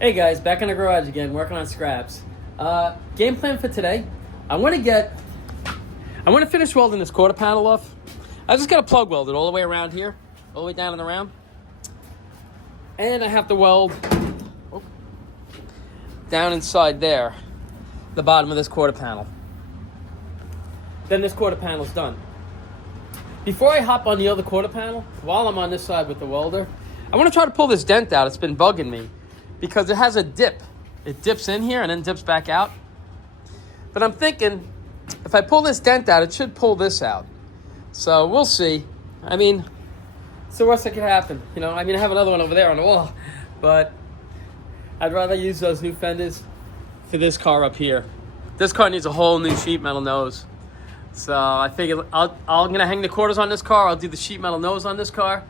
Hey guys, back in the garage again, working on scraps. Game plan for today. I want to finish welding this quarter panel off. I just got to plug weld it all the way around here, all the way down and around. And I have to weld down inside there, the bottom of this quarter panel. Then this quarter panel's done. Before I hop on the other quarter panel, while I'm on this side with the welder, I want to try to pull this dent out. It's been bugging me because it has a dip. It dips in here and then dips back out. But I'm thinking, if I pull this dent out, it should pull this out. So we'll see. I mean, it's the worst that could happen. I have another one over there on the wall, but I'd rather use those new fenders for this car up here. This car needs a whole new sheet metal nose. So I figured I'm going to hang the quarters on this car. I'll do the sheet metal nose on this car.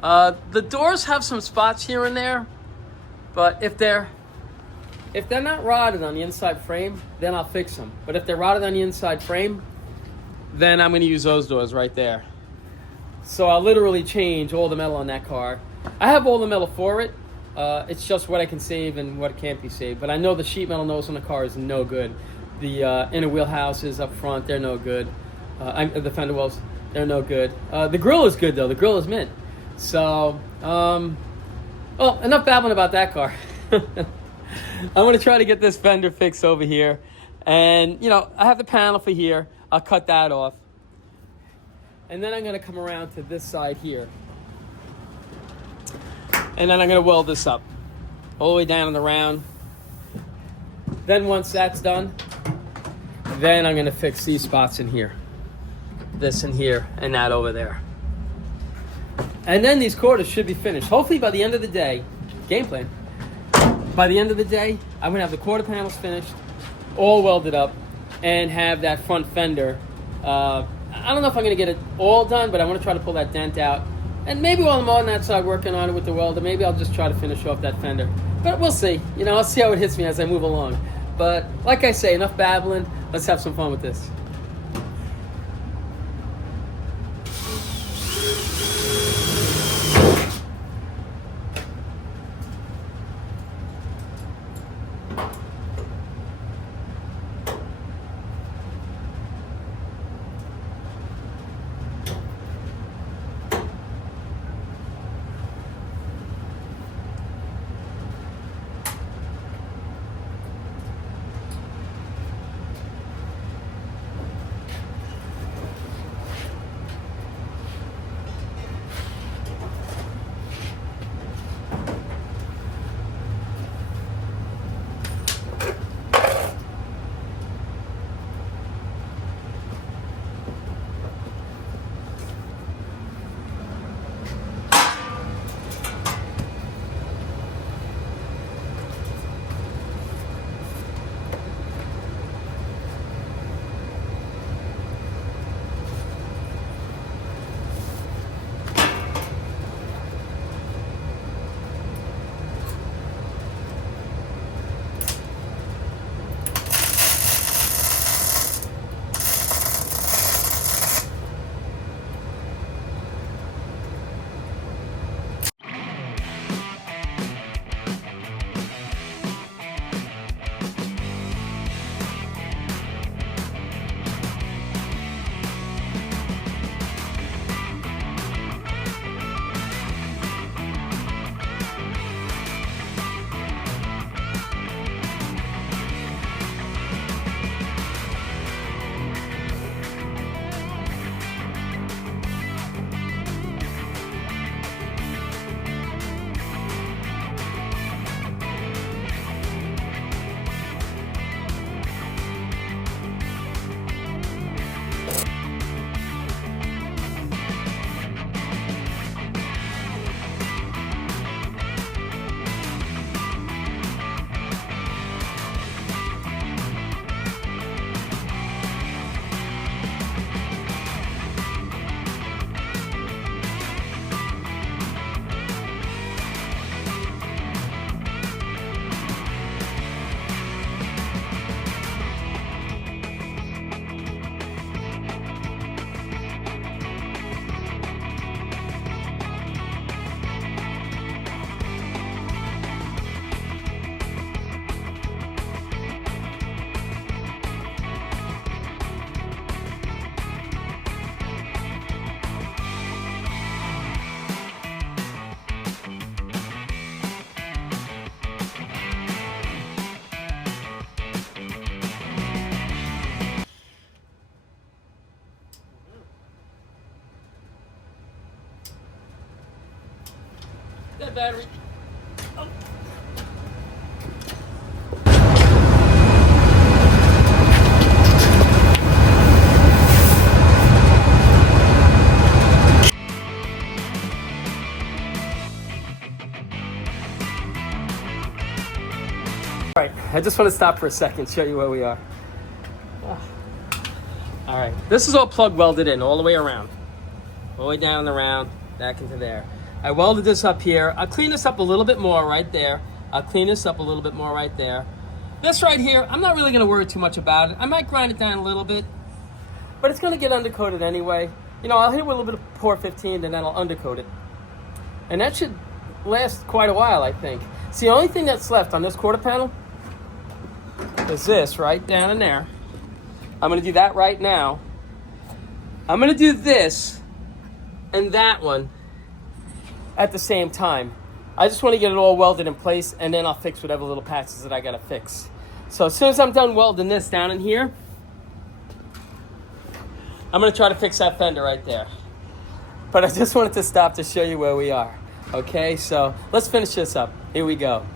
The doors have some spots here and there, but if they're not rotted on the inside frame, then I'll fix them. But if they're rotted on the inside frame, then I'm going to use those doors right there. So I'll literally change all the metal on that car. I have all the metal for it. It's just what I can save and what can't be saved. But I know the sheet metal nose on the car is no good. The inner wheel houses up front, they're no good. The fender wells, they're no good. The grill is good, though. The grill is mint. So, well, enough babbling about that car. I'm going to try to get this fender fixed over here. And, I have the panel for here. I'll cut that off. And then I'm going to come around to this side here. And then I'm going to weld this up all the way down and around. Then once that's done, then I'm going to fix these spots in here. This in here and that over there. And then these quarters should be finished. Hopefully by the end of the day, game plan, by the end of the day, I'm going to have the quarter panels finished, all welded up, and have that front fender. I don't know if I'm going to get it all done, but I want to try to pull that dent out. And maybe while I'm on that side working on it with the welder, maybe I'll just try to finish off that fender. But we'll see. I'll see how it hits me as I move along. But like I say, enough babbling. Let's have some fun with this. battery. Oh. All right, I just want to stop for a second, show you where we are. All right, this is all plug welded in all the way around. All the way down and around, back into there. I welded this up here. I'll clean this up a little bit more right there. I'll clean this up a little bit more right there. This right here, I'm not really gonna worry too much about it. I might grind it down a little bit, but it's gonna get undercoated anyway. You know, I'll hit it with a little bit of pour 15 and then I'll undercoat it. And that should last quite a while, I think. See, the only thing that's left on this quarter panel is this right down in there. I'm gonna do that right now. I'm gonna do this and that one at the same time. I just wanna get it all welded in place and then I'll fix whatever little patches that I gotta fix. So as soon as I'm done welding this down in here, I'm gonna try to fix that fender right there. But I just wanted to stop to show you where we are. Okay, so let's finish this up. Here we go.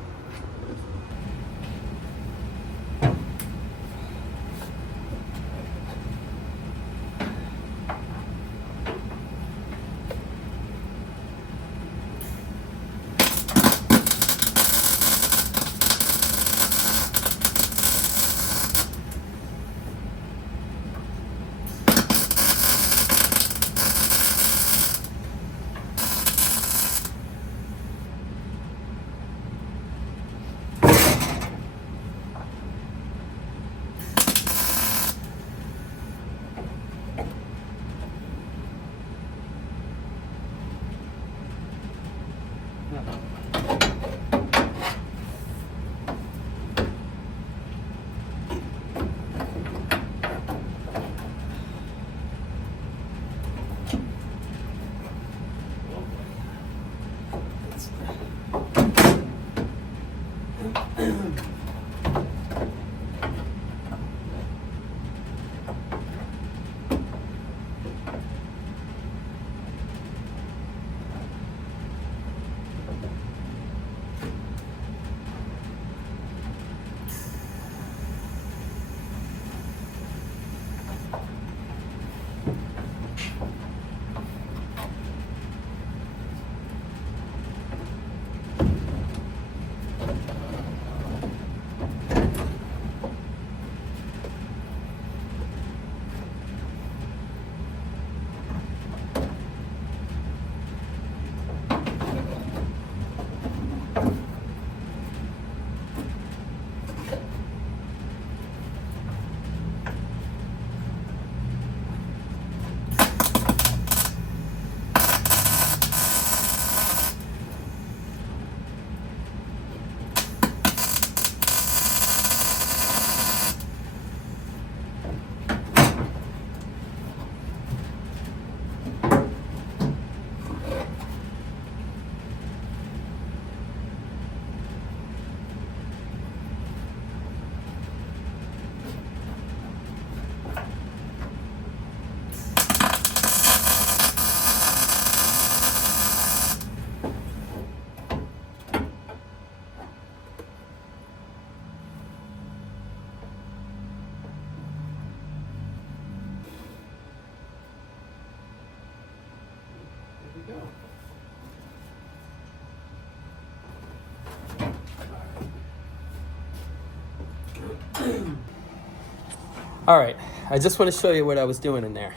All right, I just want to show you what I was doing in there.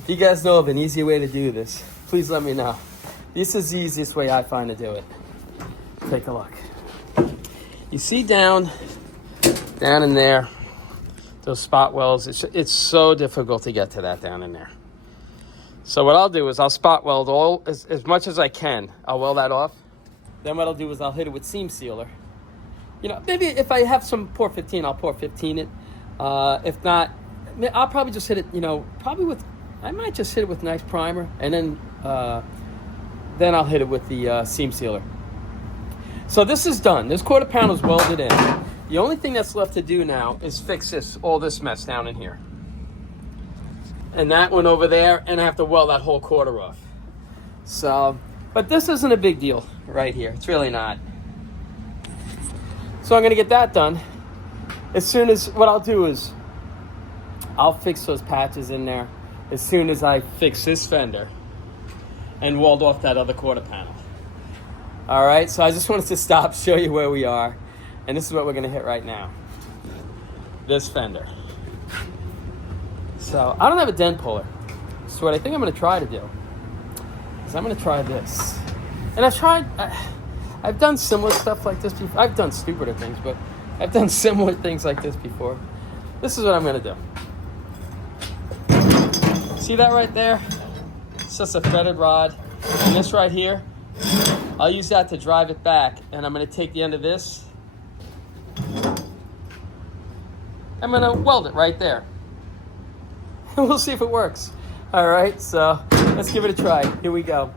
If you guys know of an easier way to do this, please let me know. This is the easiest way I find to do it. Take a look. You see down in there, those spot welds, it's so difficult to get to that down in there. So what I'll do is I'll spot weld all as much as I can. I'll weld that off. Then what I'll do is I'll hit it with seam sealer. You know, maybe if I have some pour 15, I'll pour 15 it. If not, I'll probably just hit it, you know, I might just hit it with nice primer, and then I'll hit it with the seam sealer. So this is done. This quarter panel is welded in. The only thing that's left to do now is fix all this mess down in here. And that one over there, and I have to weld that whole quarter off. So, but this isn't a big deal. right here. It's really not. So I'm going to get that done. As soon as, what I'll do is, I'll fix those patches in there as soon as I fix this fender and walled off that other quarter panel. All right, so I just wanted to stop, show you where we are. And this is what we're going to hit right now. This fender. So I don't have a dent puller. So what I think I'm going to try to do is I'm going to try this. And I've done similar stuff like this before. I've done stupider things, but I've done similar things like this before. This is what I'm going to do. See that right there? It's just a threaded rod. And this right here, I'll use that to drive it back. And I'm going to take the end of this. I'm going to weld it right there. And we'll see if it works. All right, so let's give it a try. Here we go.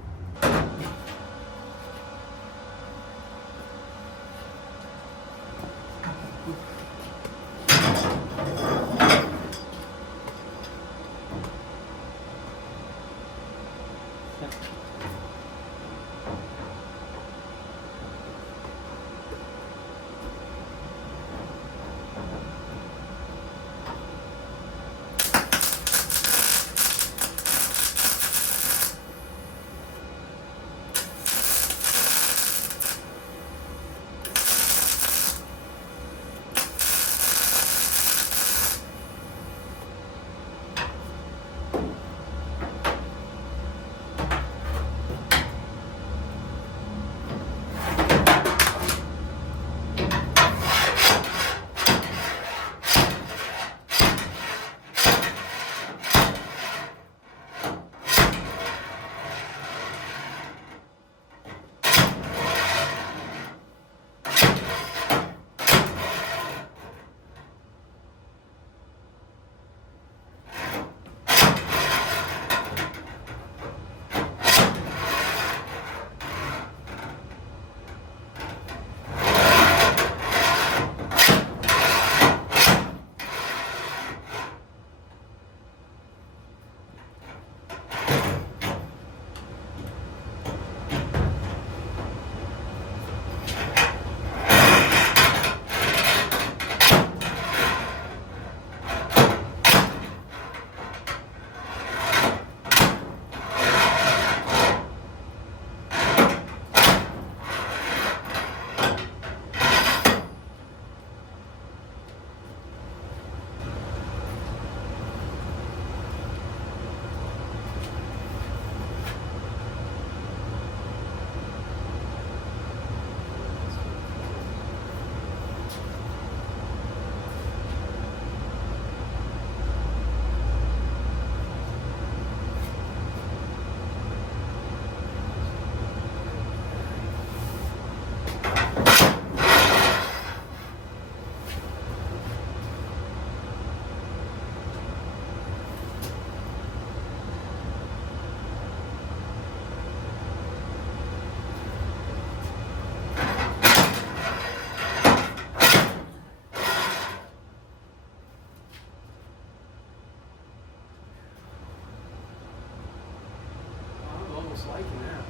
Liking that.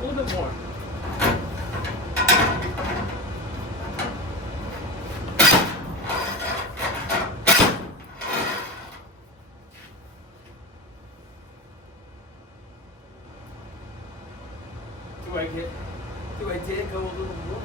A little bit more. Do I dare go a little more?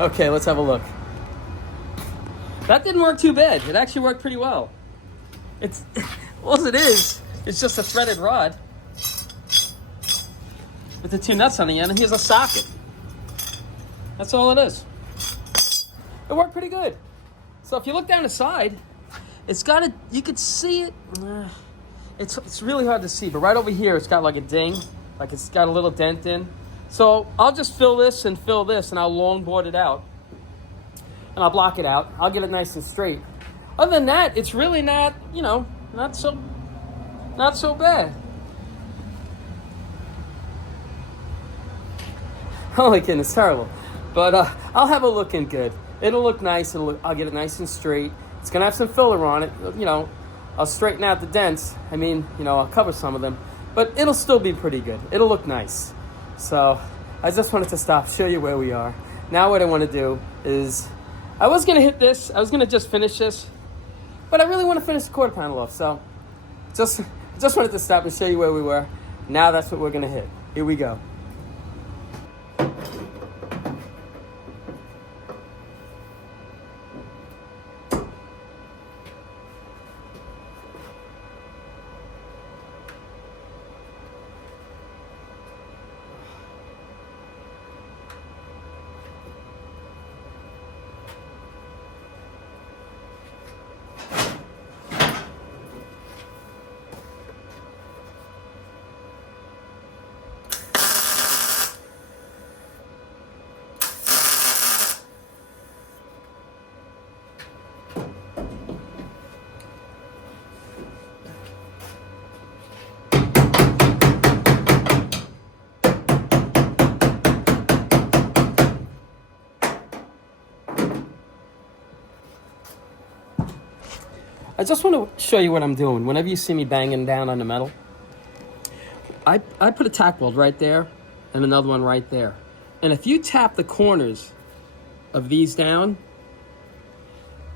Okay, let's have a look. That didn't work too bad. It actually worked pretty well. It's all it is. It's just a threaded rod with the two nuts on the end, and here's a socket. That's all it is. It worked pretty good. So if you look down the side, it's got a, you could see it. It's really hard to see, but right over here, it's got like a ding, like it's got a little dent in. So I'll just fill this, and I'll longboard it out, and I'll block it out. I'll get it nice and straight. Other than that, it's really not, you know, not so bad. Holy kid, it's terrible. But I'll have it looking good. It'll look nice. I'll get it nice and straight. It's gonna have some filler on it. You know, I'll straighten out the dents. I mean, you know, I'll cover some of them, but it'll still be pretty good. It'll look nice. So I just wanted to stop, show you where we are. Now what I want to do is, I was gonna hit this. I was gonna just finish this, but I really want to finish the quarter panel off. So just wanted to stop and show you where we were. Now that's what we're gonna hit. Here we go. I just want to show you what I'm doing. Whenever you see me banging down on the metal, I put a tack weld right there and another one right there. And if you tap the corners of these down,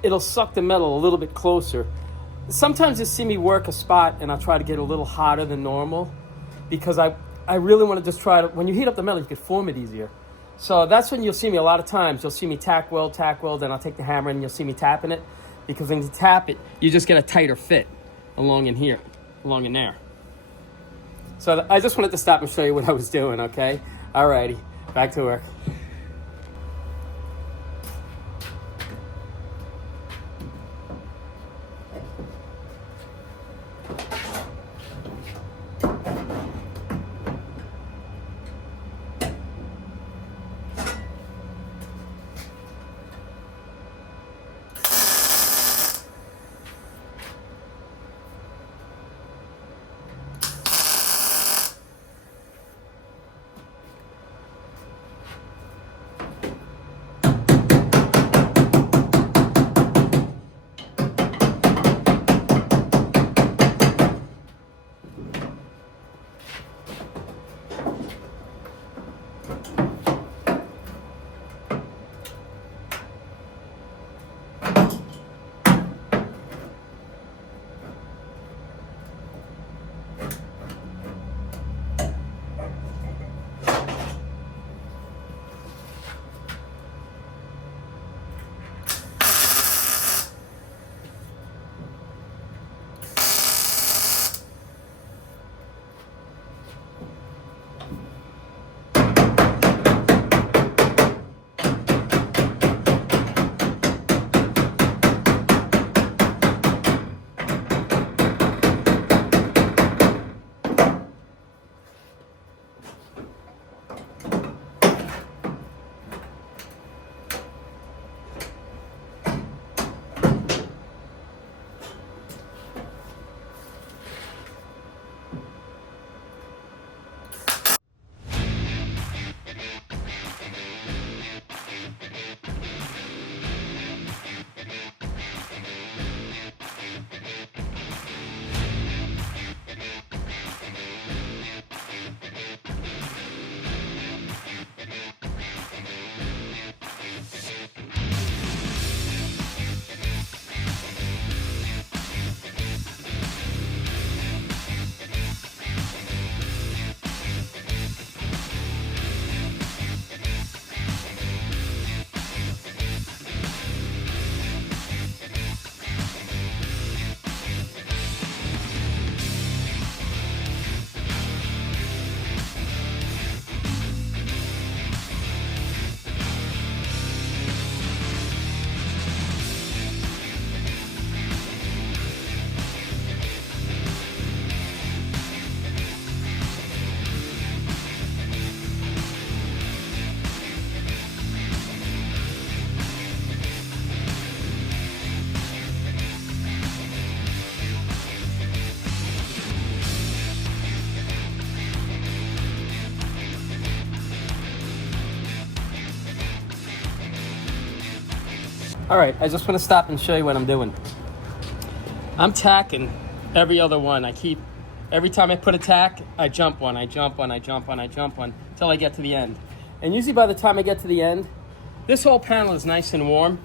it'll suck the metal a little bit closer. Sometimes you see me work a spot and I'll try to get a little hotter than normal because I really want to just try to, when you heat up the metal, you can form it easier. So that's when you'll see me a lot of times. You'll see me tack weld, and I'll take the hammer and you'll see me tapping it. Because when you tap it, you just get a tighter fit along in here, along in there. So I just wanted to stop and show you what I was doing, okay? Alrighty, back to work. All right, I just want to stop and show you what I'm doing. I'm tacking every other one. Every time I put a tack, I jump one, I jump one, I jump one, I jump one, until I get to the end. And usually by the time I get to the end, this whole panel is nice and warm.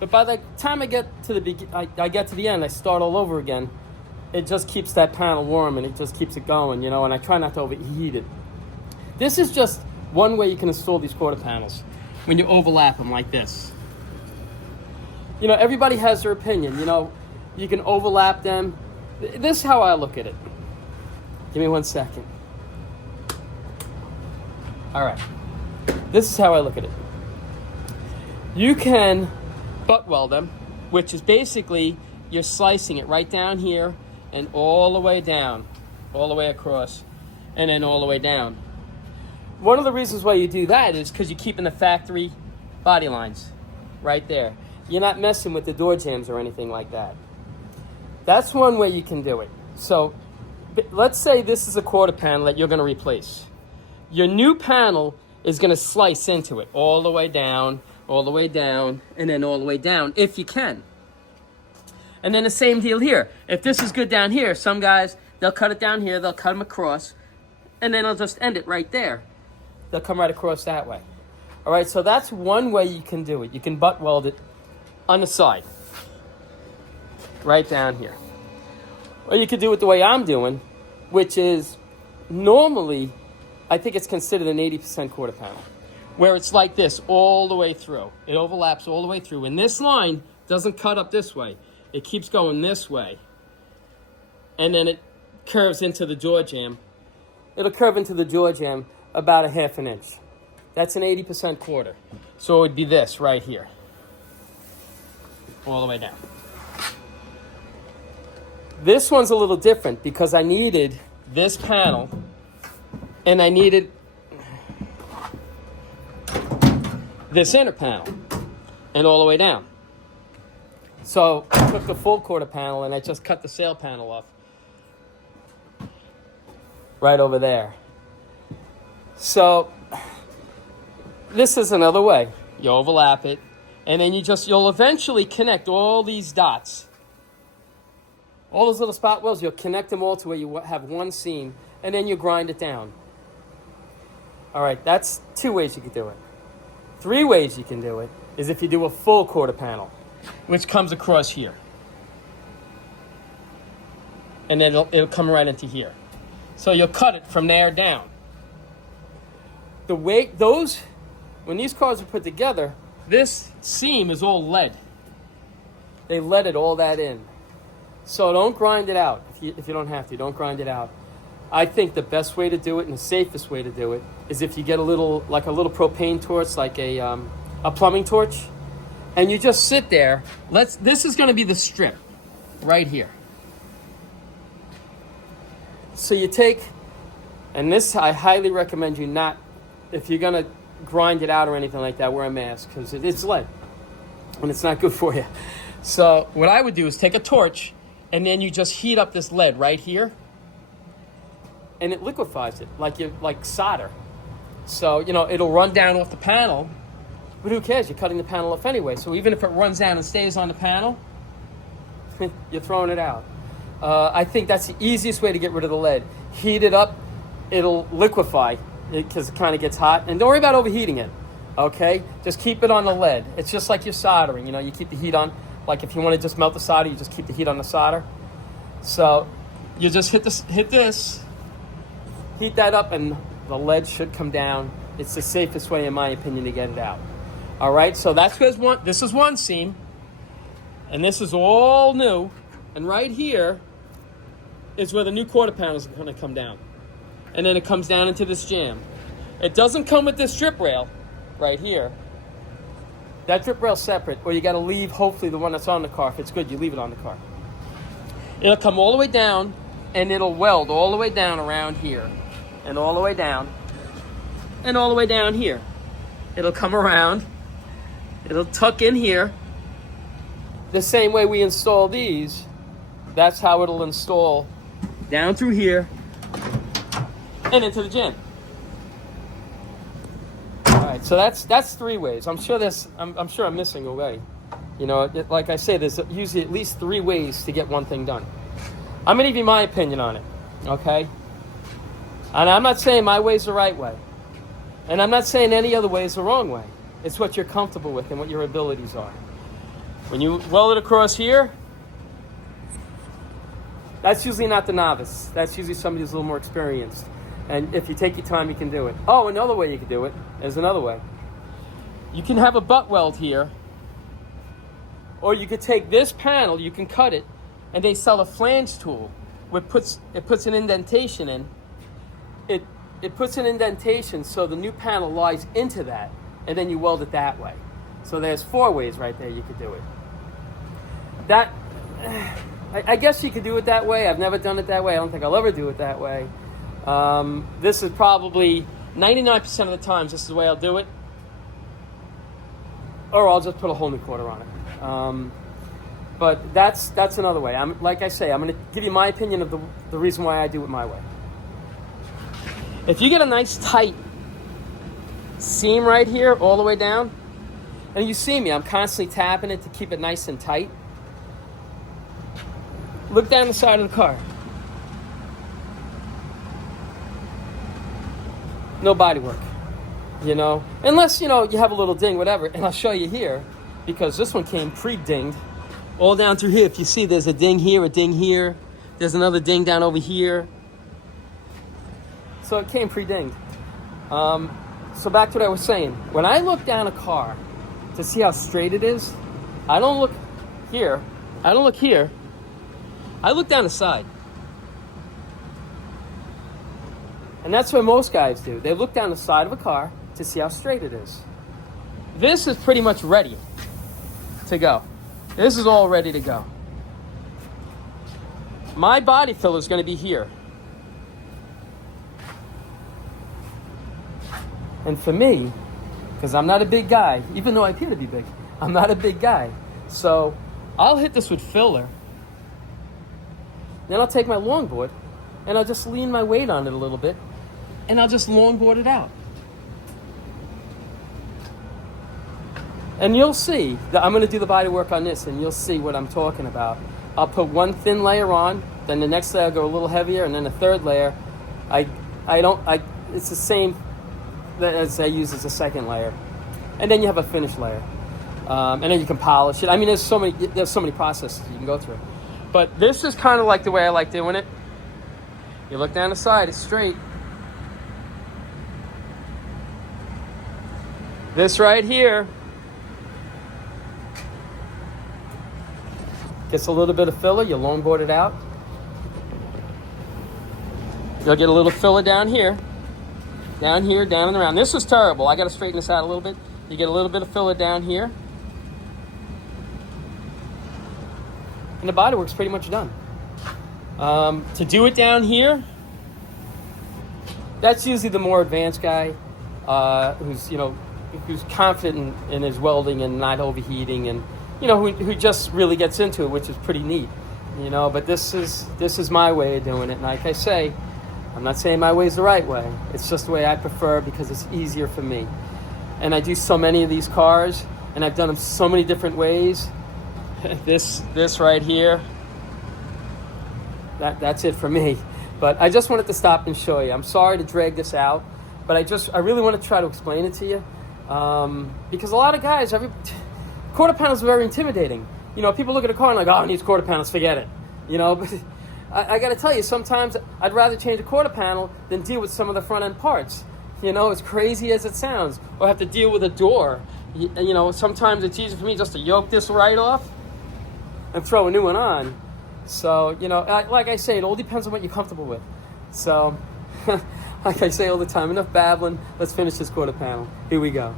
But by the time I get to the end, I start all over again. It just keeps that panel warm and it just keeps it going, you know, and I try not to overheat it. This is just one way you can install these quarter panels, when you overlap them like this. You know, everybody has their opinion, you know, you can overlap them. This is how I look at it. Give me 1 second. All right, this is how I look at it. You can butt weld them, which is basically you're slicing it right down here and all the way down, all the way across, and then all the way down. One of the reasons why you do that is because you're keeping the factory body lines right there. You're not messing with the door jambs or anything like that. That's one way you can do it. So let's say this is a quarter panel that you're going to replace. Your new panel is going to slice into it all the way down, and then all the way down, if you can. And then the same deal here. If this is good down here, some guys, they'll cut it down here, they'll cut them across, and then they'll just end it right there. They'll come right across that way. All right, so that's one way you can do it. You can butt weld it on the side, right down here. Or you could do it the way I'm doing, which is normally, I think it's considered an 80% quarter panel, where it's like this all the way through. It overlaps all the way through. And this line doesn't cut up this way. It keeps going this way. And then it curves into the door jamb. It'll curve into the door jamb about a ½ inch. That's an 80% quarter. So it would be this right here, all the way down. This one's a little different because I needed this panel and I needed this inner panel and all the way down. So I took the full quarter panel and I just cut the sail panel off right over there. So this is another way. You overlap it and then you'll eventually connect all these dots. All those little spot welds, you'll connect them all to where you have one seam, and then you grind it down. All right, that's 2 ways you can do it. 3 ways you can do it is if you do a full quarter panel, which comes across here. And then it'll come right into here. So you'll cut it from there down. The way when these cars are put together, this seam is all lead. They leaded all that in. So don't grind it out if you don't have to. Don't grind it out. I think the best way to do it and the safest way to do it is if you get a little propane torch, like a plumbing torch, and you just sit there. This is going to be the strip right here. So you take, and this I highly recommend you not, if you're going to grind it out or anything like that, wear a mask because it's lead and it's not good for you. So what I would do is take a torch. And then you just heat up this lead right here, and it liquefies it like solder. So it'll run down off the panel, but who cares? You're cutting the panel off anyway. So even if it runs down and stays on the panel, you're throwing it out. I think that's the easiest way to get rid of the lead. Heat it up, it'll liquefy because it kind of gets hot, and don't worry about overheating it. Okay, just keep it on the lead. It's just like you're soldering. You keep the heat on. Like if you want to just melt the solder, you just keep the heat on the solder. So you just hit this, heat that up, and the lead should come down. It's the safest way, in my opinion, to get it out. All right, so this is one seam, and this is all new. And right here is where the new quarter panels are going to come down. And then it comes down into this jamb. It doesn't come with this strip rail right here. That drip rail's separate, or you got to leave, hopefully, the one that's on the car. If it's good, you leave it on the car. It'll come all the way down, and it'll weld all the way down around here, and all the way down, and all the way down here. It'll come around, it'll tuck in here. The same way we install these, that's how it'll install down through here and into the gym. All right. right, so that's 3 ways. I'm sure I'm missing a way. You know, like I say, there's usually at least 3 ways to get one thing done. I'm gonna give you my opinion on it, okay? And I'm not saying my way's the right way, and I'm not saying any other way is the wrong way. It's what you're comfortable with and what your abilities are. When you weld it across here, that's usually not the novice. That's usually somebody who's a little more experienced. And if you take your time, you can do it. Oh, another way you can do it is another way. You can have a butt weld here, or you could take this panel, you can cut it, and they sell a flange tool, which puts an indentation in. It puts an indentation so the new panel lies into that, and then you weld it that way. So there's 4 ways right there you could do it. That, I guess you could do it that way. I've never done it that way. I don't think I'll ever do it that way. This is probably 99% of the times this is the way I'll do it. Or I'll just put a whole new quarter on it. But that's another way. Like I say, I'm going to give you my opinion of the reason why I do it my way. If you get a nice tight seam right here all the way down, and you see me, I'm constantly tapping it to keep it nice and tight. Look down the side of the car. No body work, you know? Unless, you know, you have a little ding, whatever. And I'll show you here, because this one came pre-dinged. All down through here, if you see, there's a ding here, a ding here. There's another ding down over here. So it came pre-dinged. So back to what I was saying. When I look down a car to see how straight it is, I don't look here. I don't look here. I look down the side. And that's what most guys do. They look down the side of a car to see how straight it is. This is pretty much ready to go. This is all ready to go. My body filler is going to be here. And for me, because I'm not a big guy, even though I appear to be big, I'm not a big guy. So I'll hit this with filler. Then I'll take my longboard and I'll just lean my weight on it a little bit and I'll just longboard it out. And you'll see that I'm going to do the body work on this and you'll see what I'm talking about. I'll put one thin layer on, then the next layer I'll go a little heavier, and then the third layer, it's the same as I use as a second layer. And then you have a finished layer. And then you can polish it. I mean, there's so many processes you can go through. But this is kind of like the way I like doing it. You look down the side, it's straight. This right here gets a little bit of filler, you longboard it out. You'll get a little filler down here, down and around. This is terrible. I got to straighten this out a little bit. You get a little bit of filler down here. And the body work's pretty much done. To do it down here, that's usually the more advanced guy who's confident in his welding and not overheating, and who just really gets into it, which is pretty neat. But this is my way of doing it. And like I say, I'm not saying my way is the right way. It's just the way I prefer because it's easier for me. And I do so many of these cars, and I've done them so many different ways. This right here, that's it for me. But I just wanted to stop and show you. I'm sorry to drag this out, but I really want to try to explain it to you. Because a lot of guys, quarter panels are very intimidating. People look at a car and like, oh, it needs quarter panels, forget it. But I got to tell you, sometimes I'd rather change a quarter panel than deal with some of the front end parts. As crazy as it sounds, or have to deal with a door. Sometimes it's easier for me just to yoke this right off and throw a new one on. So, like I say, it all depends on what you're comfortable with. So, like I say all the time, enough babbling. Let's finish this quarter panel. Here we go.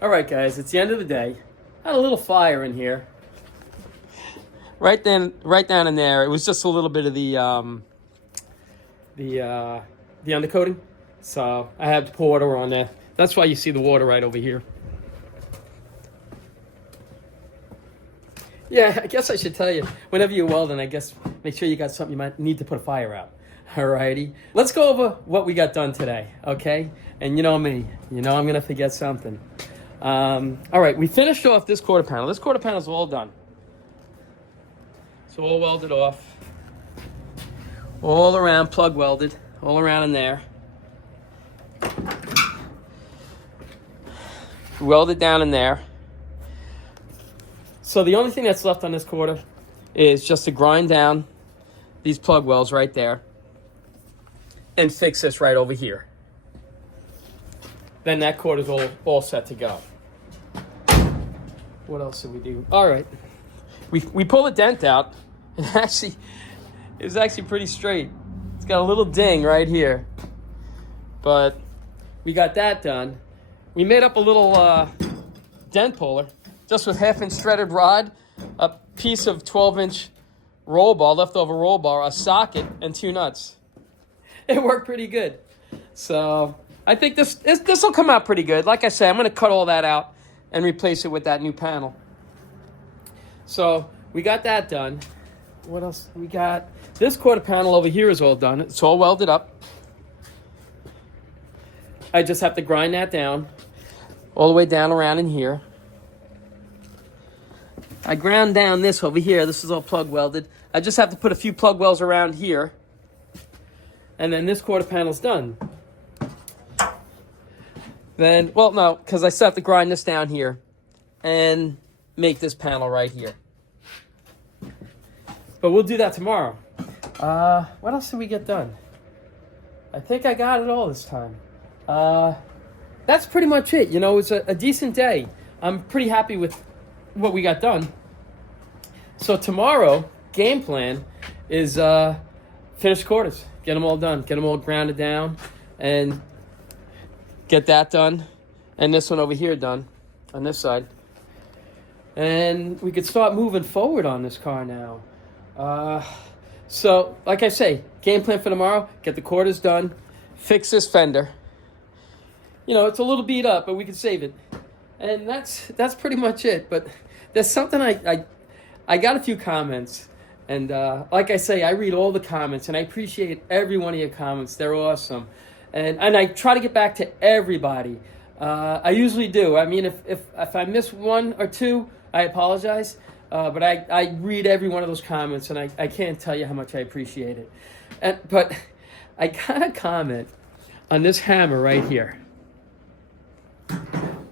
All right, guys, it's the end of the day. I had a little fire in here. Right down in there, it was just a little bit of the undercoating. So I had to pour water on there. That's why you see the water right over here. Yeah, I guess I should tell you, whenever you're welding, I guess make sure you got something you might need to put a fire out. Alrighty. Let's go over what we got done today, okay? And you know me, you know I'm going to forget something. Alright, we finished off this quarter panel. This quarter panel is all done. So all welded off. All around, plug welded. All around in there. Welded down in there. So the only thing that's left on this quarter is just to grind down these plug welds right there and fix this right over here. Then that quarter's all set to go. What else did we do? All right. We pulled the dent out, and it was actually pretty straight. It's got a little ding right here. But we got that done. We made up a little dent puller, just with 1/2-inch threaded rod, a piece of 12-inch roll bar, leftover roll bar, a socket, and 2 nuts. It worked pretty good. So I think this will come out pretty good. Like I said, I'm going to cut all that out and replace it with that new panel. So we got that done. What else we got? This quarter panel over here is all done. It's all welded up. I just have to grind that down all the way down around in here. I ground down this over here. This is all plug welded. I just have to put a few plug welds around here. And then this quarter panel's done. Then, well, no, because I still have to grind this down here and make this panel right here. But we'll do that tomorrow. What else did we get done? I think I got it all this time. That's pretty much it. You know, it's a decent day. I'm pretty happy with what we got done. So tomorrow, game plan is finish quarters. Get them all done. Get them all grounded down and get that done. And this one over here done on this side. And we could start moving forward on this car now. So, like I say, game plan for tomorrow, get the quarters done, fix this fender. You know, it's a little beat up, but we can save it. And that's pretty much it. But there's something I got a few comments. And like I say, I read all the comments, and I appreciate every one of your comments. They're awesome. And I try to get back to everybody. I usually do. I mean, if I miss one or two, I apologize. But I read every one of those comments, and I can't tell you how much I appreciate it. But I got a comment on this hammer right here.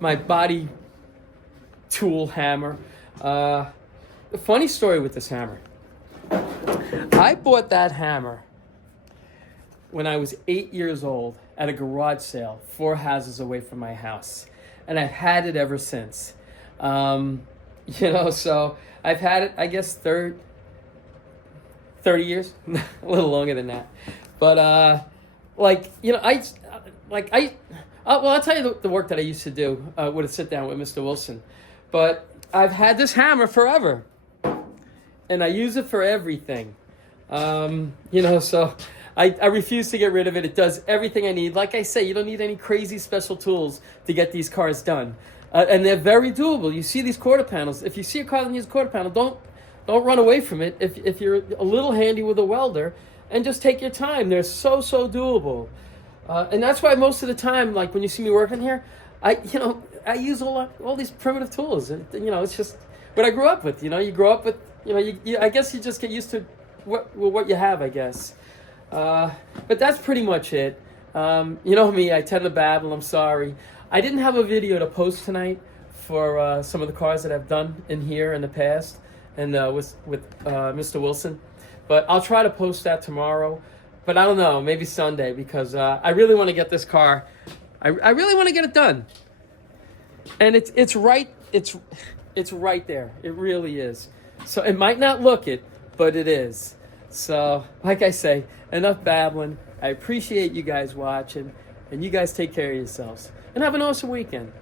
My body tool hammer. A funny story with this hammer. I bought that hammer when I was 8 years old at a garage sale 4 houses away from my house. And I've had it ever since. You know, so I've had it, I guess, 30 years, a little longer than that. But, like, you know, I'll tell you the work that I used to do with a sit down with Mr. Wilson. But I've had this hammer forever, and I use it for everything. You know, so I refuse to get rid of it. It does everything I need. Like I say, you don't need any crazy special tools to get these cars done. And they're very doable. You see these quarter panels. If you see a car that needs a quarter panel, don't run away from it. If you're a little handy with a welder, and just take your time. They're so doable. And that's why most of the time, like when you see me working here, I use all these primitive tools. And, you know, it's just what I grew up with. You know, you grow up with, you know, I guess you just get used to what you have, I guess. But that's pretty much it. You know me, I tend to babble. I'm sorry. I didn't have a video to post tonight for some of the cars that I've done in here in the past, and with Mr. Wilson. But I'll try to post that tomorrow. But I don't know, maybe Sunday, because I really want to get this car. I really want to get it done. And it's right there. It really is. So it might not look it, but it is. So, like I say, enough babbling. I appreciate you guys watching, and you guys take care of yourselves. And have an awesome weekend.